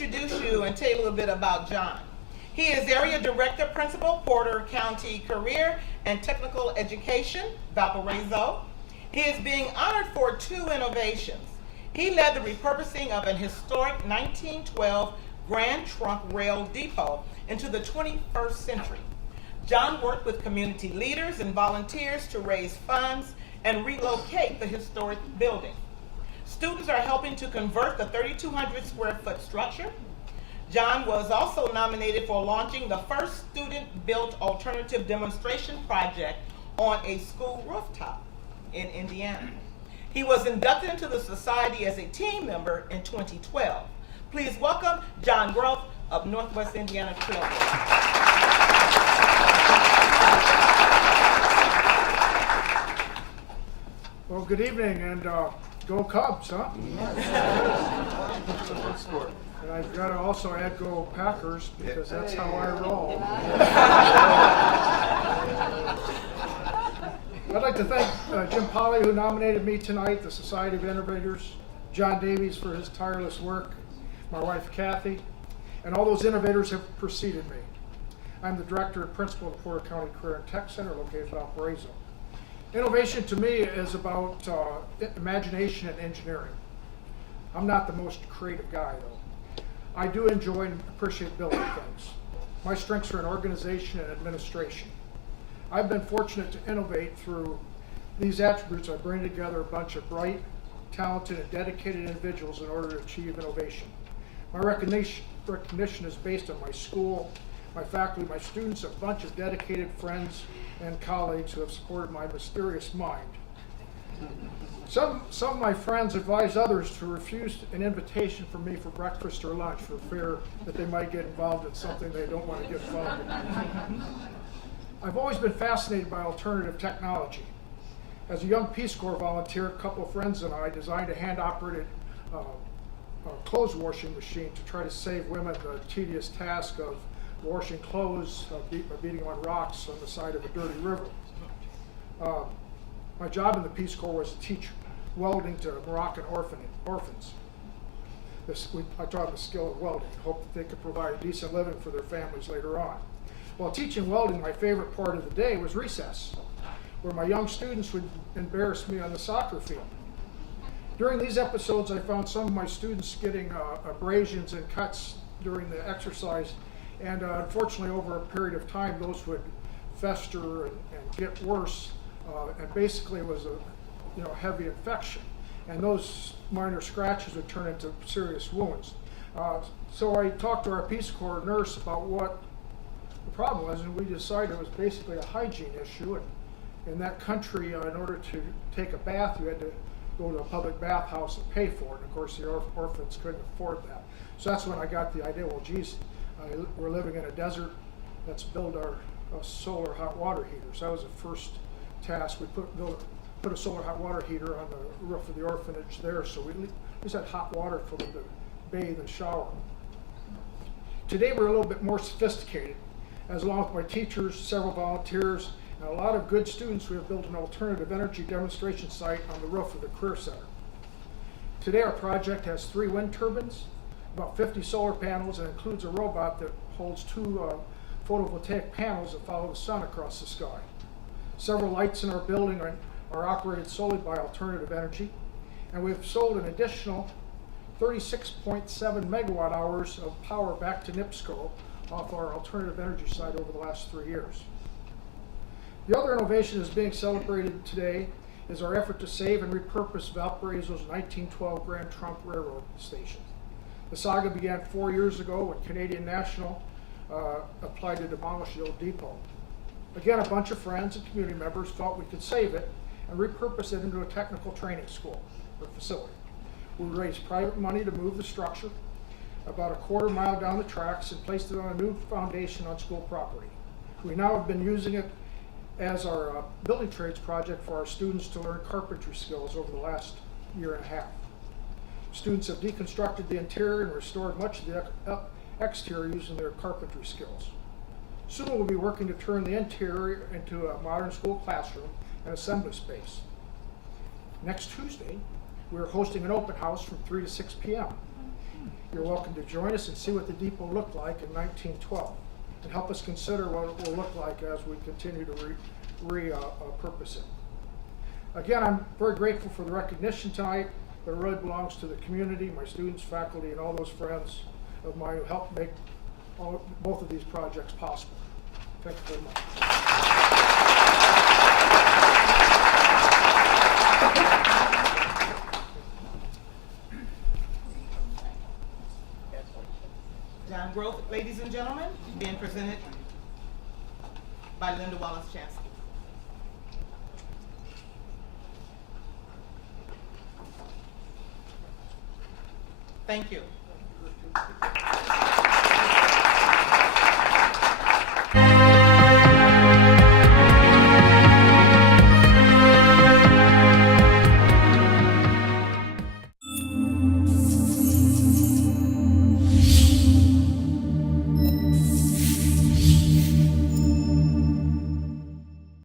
introduce you and tell you a little bit about John. He is Area Director Principal, Porter County Career and Technical Education, Valparaiso. He is being honored for 2 innovations. He led the repurposing of an historic 1912 Grand Trunk Rail Depot into the 21st century. John worked with community leaders and volunteers to raise funds and relocate the historic building. Students are helping to convert the 3,200 square foot structure. John was also nominated for launching the first student-built alternative demonstration project on a school rooftop in Indiana. He was inducted into the society as a team member in 2012. Please welcome John Groth of Northwest Indiana Trailblazers. Well, good evening, and go Cubs, huh? And I've got to also add go Packers, because that's how I roll. I'd like to thank Jim Polly, who nominated me tonight, the Society of Innovators, John Davies for his tireless work, my wife Kathy, and all those innovators have preceded me. I'm the Director and Principal of the Porter County Career and Tech Center located in Valparaiso. Innovation to me is about imagination and engineering. I'm not the most creative guy though. I do enjoy and appreciate building things. My strengths are in organization and administration. I've been fortunate to innovate through these attributes. I bring together a bunch of bright, talented, and dedicated individuals in order to achieve innovation. My recognition is based on my school, my faculty, my students, a bunch of dedicated friends and colleagues who have supported my mysterious mind. Some of my friends advise others to refuse an invitation from me for breakfast or lunch for fear that they might get involved in something they don't want to get involved in. I've always been fascinated by alternative technology. As a young Peace Corps volunteer, a couple of friends and I designed a hand-operated clothes washing machine to try to save women the tedious task of washing clothes, beating them on rocks on the side of a dirty river. My job in the Peace Corps was to teach welding to Moroccan orphans. I taught them the skill of welding, hoped that they could provide a decent living for their families later on. While teaching welding, my favorite part of the day was recess, where my young students would embarrass me on the soccer field. During these episodes, I found some of my students getting abrasions and cuts during the exercise, and unfortunately over a period of time those would fester and get worse, and basically it was a heavy infection, and those minor scratches would turn into serious wounds. So I talked to our Peace Corps nurse about what the problem was, and we decided it was basically a hygiene issue. And in that country, in order to take a bath, you had to go to a public bathhouse and pay for it. And of course, the orphans couldn't afford that. So that's when I got the idea, well, geez, we're living in a desert, let's build our solar hot water heater. So that was the first task. We put a solar hot water heater on the roof of the orphanage there, so we just had hot water for them to bathe and shower. Today we're a little bit more sophisticated. As along with my teachers, several volunteers, and a lot of good students, we have built an alternative energy demonstration site on the roof of the Career Center. Today our project has 3 wind turbines, about 50 solar panels, and includes a robot that holds 2 photovoltaic panels that follow the sun across the sky. Several lights in our building are operated solely by alternative energy, and we've sold an additional 36.7 megawatt hours of power back to NIPSCO off our alternative energy side over the last 3 years. The other innovation that's being celebrated today is our effort to save and repurpose Valparaiso's 1912 Grand Trunk Railroad Station. The saga began 4 years ago when Canadian National applied to demolish the old depot. Again, a bunch of friends and community members thought we could save it and repurpose it into a technical training school or facility. We raised private money to move the structure about a quarter mile down the tracks and placed it on a new foundation on school property. We now have been using it as our building trades project for our students to learn carpentry skills over the last year and a half. Students have deconstructed the interior and restored much of the exterior using their carpentry skills. Soon we'll be working to turn the interior into a modern school classroom and assembly space. Next Tuesday, we're hosting an open house from 3 to 6 p.m. You're welcome to join us and see what the depot looked like in 1912 and help us consider what it will look like as we continue to repurpose it. Again, I'm very grateful for the recognition tonight, but it really belongs to the community, my students, faculty, and all those friends of mine who helped make both of these projects possible. Thank you very much. John Groth, ladies and gentlemen, being presented by Linda Wallace-Chansky. Thank you.